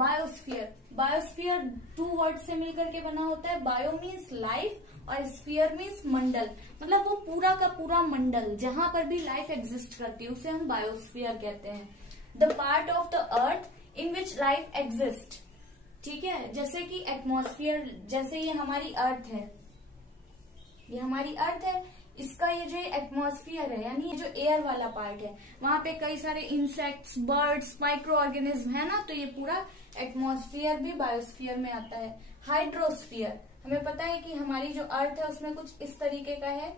Biosphere, biosphere 2 word से मिलकर के बना होता है। बायो मीन्स लाइफ और स्फीयर मीन्स मंडल, मतलब वो पूरा का पूरा मंडल जहां पर भी लाइफ एग्जिस्ट करती है उसे हम बायोस्फीयर कहते हैं। The part of the earth in which life exist, ठीक है, जैसे कि एटमॉस्फेयर, जैसे ये हमारी अर्थ है, ये हमारी अर्थ है, इसका ये जो एटमॉस्फेयर है यानी ये जो एयर वाला पार्ट है, वहां पे कई सारे इंसेक्ट्स, बर्ड्स, माइक्रो ऑर्गेनिज्म है ना, तो ये पूरा एटमॉस्फेयर भी बायोस्फीयर में आता है। हाइड्रोस्फीयर, हमें पता है कि हमारी जो अर्थ है उसमें कुछ इस तरीके का है,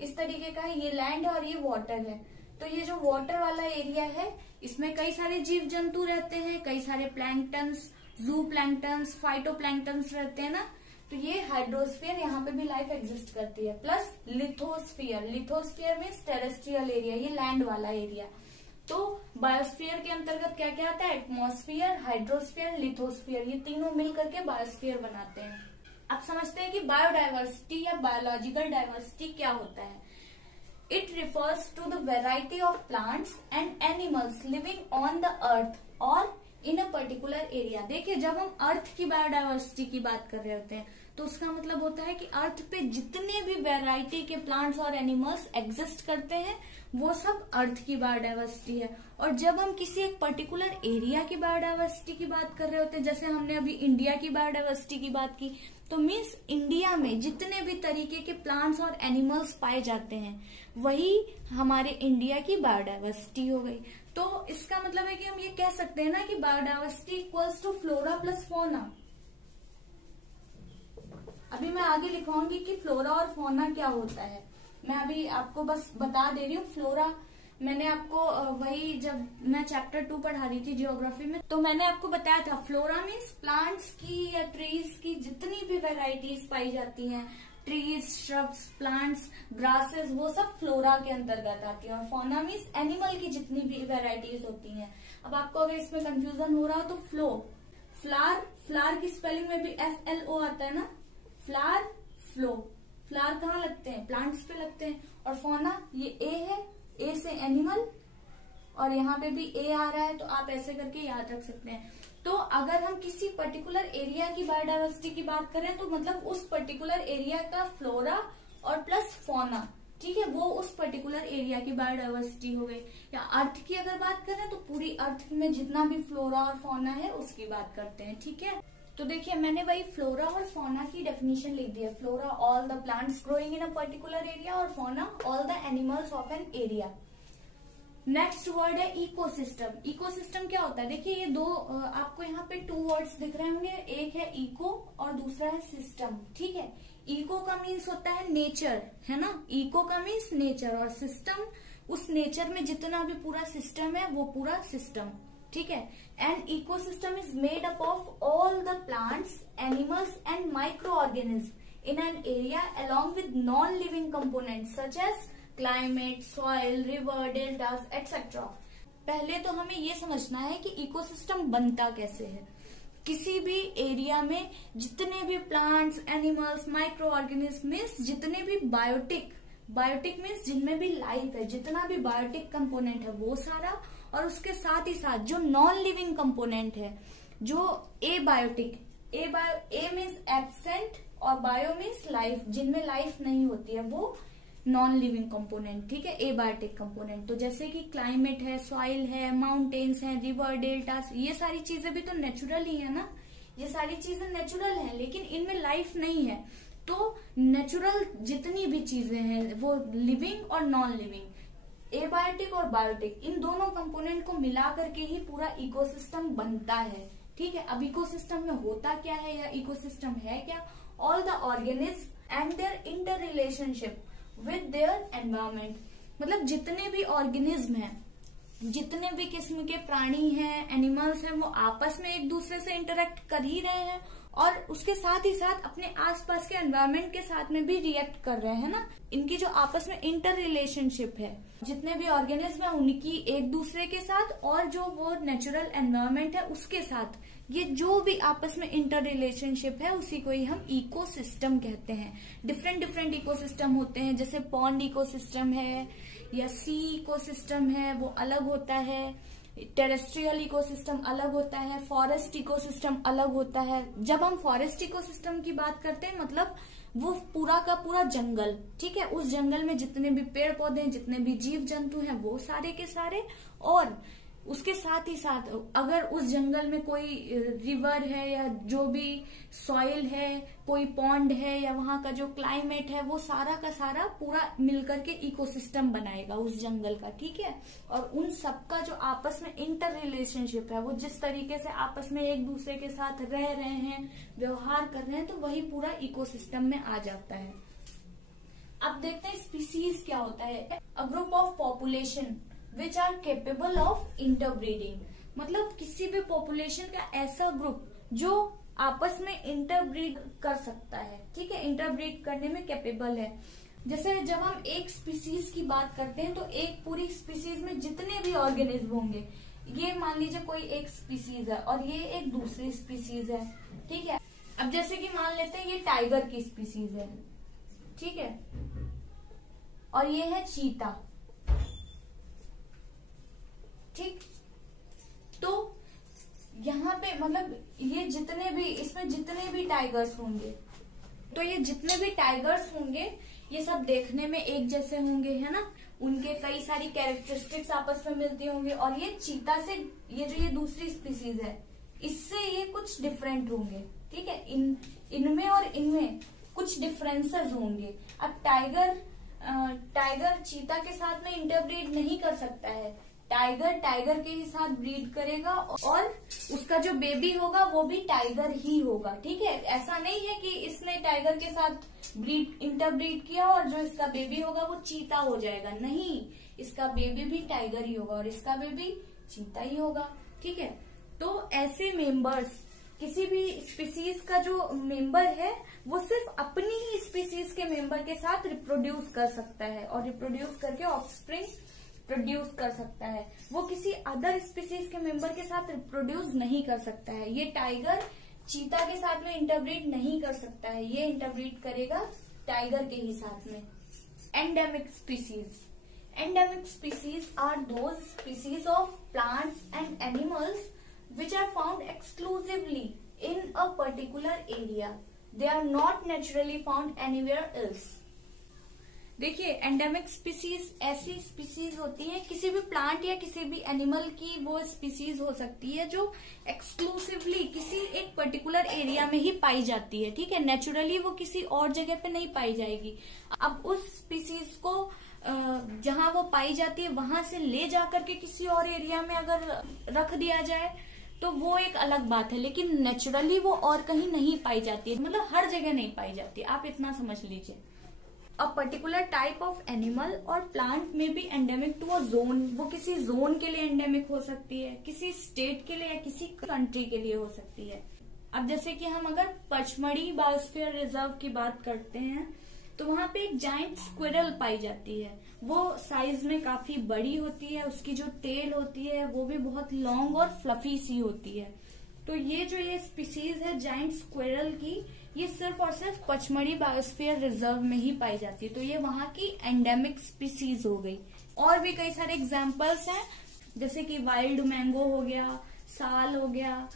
इस तरीके का है, ये लैंड है और ये वाटर है। तो ये जो वाटर वाला एरिया है इसमें कई सारे जीव जंतु रहते हैं, कई सारे प्लैंक्टन्स, जू प्लैंक्टन्स, फाइटो प्लैंक्टन्स रहते हैं ना, तो ये हाइड्रोस्फीयर, यहाँ पे भी लाइफ एग्जिस्ट करती है। Plus lithosphere, lithosphere means terrestrial area, ये लैंड वाला एरिया। तो बायोस्फीयर के अंतर्गत क्या क्या आता है, एटमॉस्फेयर, हाइड्रोस्फीयर, लिथोस्फीयर, ये तीनों मिल करके बायोस्फीयर बनाते हैं। अब समझते हैं कि बायोडायवर्सिटी या बायोलॉजिकल डायवर्सिटी क्या होता है। It refers to the variety of plants and animals living on the earth or in a particular area। देखिए, जब हम अर्थ की बायोडायवर्सिटी की बात कर रहे होते हैं तो उसका मतलब होता है कि अर्थ पे जितने भी वैरायटी के प्लांट्स और एनिमल्स एग्जिस्ट करते हैं वो सब अर्थ की बायोडायवर्सिटी है। और जब हम किसी एक पर्टिकुलर एरिया की बायोडायवर्सिटी की बात कर रहे होते हैं, जैसे हमने अभी इंडिया की बायोडायवर्सिटी की बात की, तो मीन्स इंडिया में जितने भी तरीके के प्लांट्स और एनिमल्स पाए जाते हैं वही हमारे इंडिया की बायोडायवर्सिटी हो गई। तो इसका मतलब है कि हम ये कह सकते हैं ना कि biodiversity equals to flora plus fauna. अभी मैं आगे लिखवाऊंगी कि फ्लोरा और फोना क्या होता है, मैं अभी आपको बस बता दे रही हूँ। फ्लोरा मैंने आपको वही जब मैं चैप्टर 2 पढ़ा रही थी जियोग्राफी में, तो मैंने आपको बताया था फ्लोरा मीन्स प्लांट्स की या ट्रीज की जितनी भी वेराइटीज पाई जाती हैं, ट्रीज, श्रब्स, प्लांट्स, ग्रासेस, वो सब फ्लोरा के अंतर्गत आती है। और फौना मीन्स एनिमल की जितनी भी वेराइटीज होती हैं। अब आपको अगर इसमें कंफ्यूजन हो रहा हो तो फ्लो, फ्लावर, फ्लावर की स्पेलिंग में भी FLO आता है ना, फ्लावर, फ्लो, फ्लावर कहाँ लगते हैं, प्लांट्स पे लगते हैं। और फौना ये A है, A से एनिमल, और यहाँ पे भी A आ रहा है, तो आप ऐसे करके याद रख सकते हैं। तो अगर हम किसी पर्टिकुलर एरिया की बायोडायवर्सिटी की बात करें तो मतलब उस पर्टिकुलर एरिया का फ्लोरा और प्लस फौना, ठीक है, वो उस पर्टिकुलर एरिया की बायोडायवर्सिटी हो गई। या अर्थ की अगर बात करें तो पूरी अर्थ में जितना भी फ्लोरा और फौना है उसकी बात करते हैं, ठीक है। तो देखिए, मैंने वही फ्लोरा और फौना की डेफिनेशन लिख दी है। Flora all the plants growing in a particular area और fauna all the animals of an area. Next word है इकोसिस्टम। इकोसिस्टम क्या होता है, देखिए ये दो आपको यहाँ पे 2 वर्ड्स दिख रहे होंगे, एक है इको और दूसरा है सिस्टम, ठीक है। इको का मीन्स होता है नेचर, है ना, इको का मीन्स नेचर, और सिस्टम उस नेचर में जितना भी पूरा सिस्टम है वो पूरा सिस्टम, ठीक है। And ecosystem is made up of all the plants, animals and micro organism in an area along with non living components such as climate, soil, river, deltas etcetera. पहले तो हमें ये समझना है कि इकोसिस्टम बनता कैसे है। किसी भी एरिया में जितने भी plants, animals, micro organism means जितने भी बायोटिक, बायोटिक मीन्स जिनमें भी लाइफ है, जितना भी बायोटिक कंपोनेंट है वो सारा, और उसके साथ ही साथ जो नॉन लिविंग कंपोनेंट है, जो एबायोटिक, ए मीन्स एब्सेंट और बायो मीन्स लाइफ, जिनमें लाइफ नहीं होती है वो नॉन लिविंग कंपोनेंट, ठीक है, एबायोटिक कंपोनेंट। तो जैसे कि क्लाइमेट है, सॉइल है, माउंटेन्स है, रिवर, डेल्टास, ये सारी चीजें भी तो नेचुरल ही है ना, ये सारी चीजें नेचुरल हैं, लेकिन इनमें लाइफ नहीं है। तो नेचुरल जितनी भी चीजें हैं वो लिविंग और नॉन लिविंग, एबायोटिक और बायोटिक, इन दोनों कंपोनेंट को मिला करके ही पूरा इकोसिस्टम बनता है, ठीक है। अब इकोसिस्टम में होता क्या है या इकोसिस्टम है क्या, all the organism and their inter relationship with their environment, मतलब जितने भी ऑर्गेनिज्म हैं, जितने भी किस्म के प्राणी हैं, एनिमल्स हैं, वो आपस में एक दूसरे से इंटरेक्ट कर ही रहे हैं और उसके साथ ही साथ अपने आसपास के एनवायरमेंट के साथ में भी रिएक्ट कर रहे हैं ना। इनकी जो आपस में इंटर रिलेशनशिप है, जितने भी ऑर्गेनिज्म है उनकी एक दूसरे के साथ और जो वो नेचुरल एनवायरमेंट है उसके साथ, ये जो भी आपस में इंटर रिलेशनशिप है उसी को ही हम इकोसिस्टम कहते हैं। डिफरेंट डिफरेंट इकोसिस्टम होते हैं, जैसे पॉन्ड इकोसिस्टम है या सी इकोसिस्टम है, वो अलग होता है। टेरेस्ट्रियल इकोसिस्टम अलग होता है, फॉरेस्ट इकोसिस्टम अलग होता है। जब हम फॉरेस्ट इकोसिस्टम की बात करते हैं मतलब वो पूरा का पूरा जंगल, ठीक है, उस जंगल में जितने भी पेड़ पौधे हैं, जितने भी जीव जंतु हैं वो सारे के सारे, और उसके साथ ही साथ अगर उस जंगल में कोई रिवर है या जो भी सॉइल है, कोई पॉन्ड है या वहां का जो क्लाइमेट है, वो सारा का सारा पूरा मिलकर के इकोसिस्टम बनाएगा उस जंगल का, ठीक है। और उन सबका जो आपस में इंटर रिलेशनशिप है, वो जिस तरीके से आपस में एक दूसरे के साथ रह रहे हैं, व्यवहार कर रहे हैं, तो वही पूरा इकोसिस्टम में आ जाता है। अब देखते हैं स्पीसीज क्या होता है। A group of population which are capable of interbreeding, मतलब किसी भी पॉपुलेशन का ऐसा ग्रुप जो आपस में इंटरब्रीड कर सकता है, ठीक है, इंटरब्रीड करने में कैपेबल है। जैसे जब हम एक स्पीसीज की बात करते हैं तो एक पूरी स्पीसीज में जितने भी ऑर्गेनिज्म होंगे, ये मान लीजिए कोई एक स्पीसीज है और ये एक दूसरी स्पीसीज है, ठीक है। अब जैसे कि मान लेते हैं ये टाइगर की स्पीसीज है, ठीक है, और ये है चीता, ठीक। तो यहाँ पे मतलब ये जितने भी इसमें जितने भी टाइगर्स होंगे, तो ये जितने भी टाइगर्स होंगे ये सब देखने में एक जैसे होंगे, है ना, उनके कई सारी कैरेक्टरिस्टिक्स आपस में मिलती होंगी। और ये चीता से ये जो ये दूसरी स्पीसीज है इससे ये कुछ डिफरेंट होंगे, ठीक है, इनमें और इनमें कुछ डिफरेंसेस होंगे। अब टाइगर चीता के साथ में इंटरब्रीड नहीं कर सकता है, टाइगर के ही साथ ब्रीड करेगा और उसका जो बेबी होगा वो भी टाइगर ही होगा, ठीक है। ऐसा नहीं है कि इसने टाइगर के साथ इंटरब्रीड किया और जो इसका बेबी होगा वो चीता हो जाएगा, नहीं, इसका बेबी भी टाइगर ही होगा और इसका बेबी चीता ही होगा, ठीक है। तो ऐसे मेंबर्स, किसी भी स्पीसीज का जो मेंबर है वो सिर्फ अपनी ही स्पीसीज के मेंबर के साथ रिप्रोड्यूस कर सकता है और रिप्रोड्यूस करके ऑफस्प्रिंग प्रोड्यूस कर सकता है, वो किसी अदर स्पीसीज के मेंबर के साथ रिप्रोड्यूस नहीं कर सकता है। ये टाइगर चीता के साथ में इंटरब्रीड नहीं कर सकता है, ये इंटरब्रीड करेगा टाइगर के ही साथ में। Endemic species are those species of plants and animals which are found exclusively in a particular area. They are not naturally found anywhere else. देखिए, एंडेमिक स्पीसीज ऐसी स्पीसीज होती है, किसी भी प्लांट या किसी भी एनिमल की वो स्पीसीज हो सकती है जो एक्सक्लूसिवली किसी एक पर्टिकुलर एरिया में ही पाई जाती है, ठीक है, नेचुरली वो किसी और जगह पे नहीं पाई जाएगी। अब उस स्पीसीज को जहां वो पाई जाती है वहां से ले जाकर के किसी और एरिया में अगर रख दिया जाए तो वो एक अलग बात है, लेकिन नेचुरली वो और कहीं नहीं पाई जाती है, मतलब हर जगह नहीं पाई जाती, आप इतना समझ लीजिए। A particular type of animal और प्लांट में भी एंडेमिक टू अ जोन, वो किसी जोन के लिए एंडेमिक हो सकती है, किसी स्टेट के लिए या किसी कंट्री के लिए हो सकती है। अब जैसे कि हम अगर पचमढ़ी बायोस्फीयर रिजर्व की बात करते हैं तो वहां पे एक जायंट स्क्विरल पाई जाती है, वो साइज में काफी बड़ी होती है, उसकी जो टेल होती है वो भी बहुत लॉन्ग और फ्लफी सी होती है। तो ये जो ये स्पीसीज है जायंट स्क्विरल की, ये सिर्फ और सिर्फ पचमढ़ी बायोस्फीयर रिजर्व में ही पाई जाती है, तो ये वहां की एंडेमिक स्पीसीज हो गई। और भी कई सारे एग्जाम्पल्स हैं, जैसे कि वाइल्ड मैंगो हो गया, साल हो गया,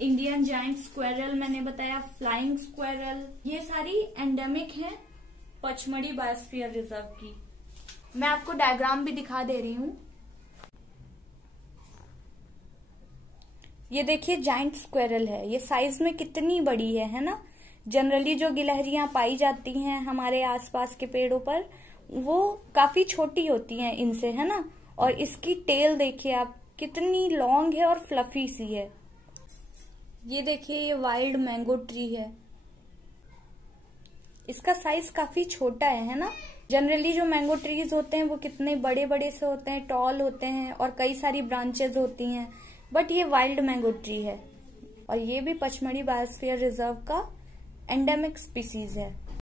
इंडियन जायंट स्क्विरल मैंने बताया, फ्लाइंग स्क्विरल, ये सारी एंडेमिक हैं पचमढ़ी बायोस्फीयर रिजर्व की। मैं आपको डायग्राम भी दिखा दे रही हूँ। ये देखिए जायंट स्क्विरल है, ये साइज में कितनी बड़ी है ना। जनरली जो गिलहरियां पाई जाती हैं हमारे आसपास के पेड़ों पर वो काफी छोटी होती हैं इनसे, है ना। और इसकी टेल देखिए आप कितनी लॉन्ग है और फ्लफी सी है। ये देखिए ये वाइल्ड मैंगो ट्री है, इसका साइज काफी छोटा है ना। जनरली जो मैंगो ट्रीज होते हैं वो कितने बड़े बड़े से होते हैं, टॉल होते हैं और कई सारी ब्रांचेज होती हैं, बट ये वाइल्ड मैंगो ट्री है और ये भी पचमढ़ी बायोस्फीयर रिजर्व का एंडेमिक स्पीसीज है।